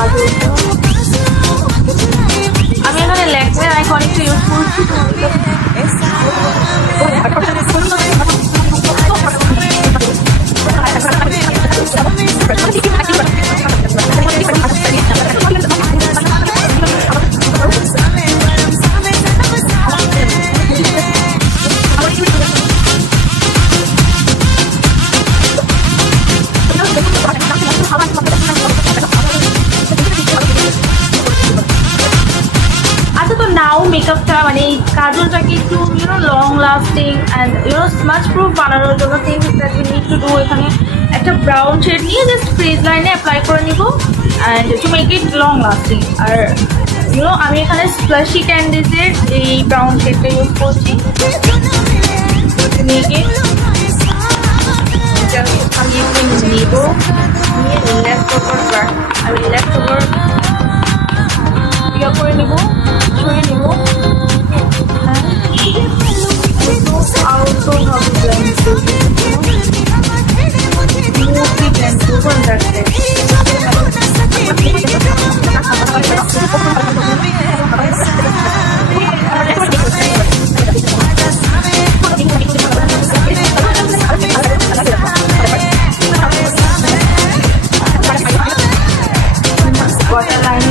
আমি এখানে ল্যাকমের আইকনিকটা ইউজ করছি। মেকআপটা মানে কাজলটাকে একটু long lasting and smudge proof বানানোর জন্য things that we need to do, এখানে একটা ব্রাউন শেড নিয়ে জাস্ট ফ্রিজ লাইনে অ্যাপ্লাই করে নিব and to make it long lasting. আর আমি এখানে স্প্লাশি ক্যান্ডিজের এই ব্রাউন শেডটা ইউজ করছি। নিব নিয়ে রিল্যাক্স ওভার আমি রিল্যাক্স ওভার ইয়া করে নিব, ছড়িয়ে নিব। Also have blend smoothly blend over that waterline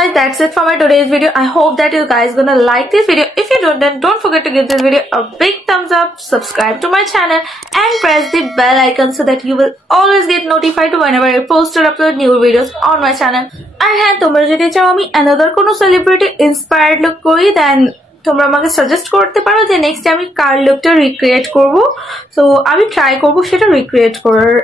guys, that's it for my today's video. I hope that you guys gonna like this video. If you don't, then don't forget to give this video a big thumbs up, subscribe to my channel and press the bell icon so that you will always get notified whenever I post or upload new videos on my channel. And হ্যাঁ, তোমরা যদি চাও আমি another কোনো celebrity inspired look করি, then তোমরা আমাকে সাজেস্ট করতে পারো যে নেক্সট আমি কার লুকটা রিক্রিয়েট করব। সো আমি ট্রাই করব সেটা রিক্রিয়েট করার।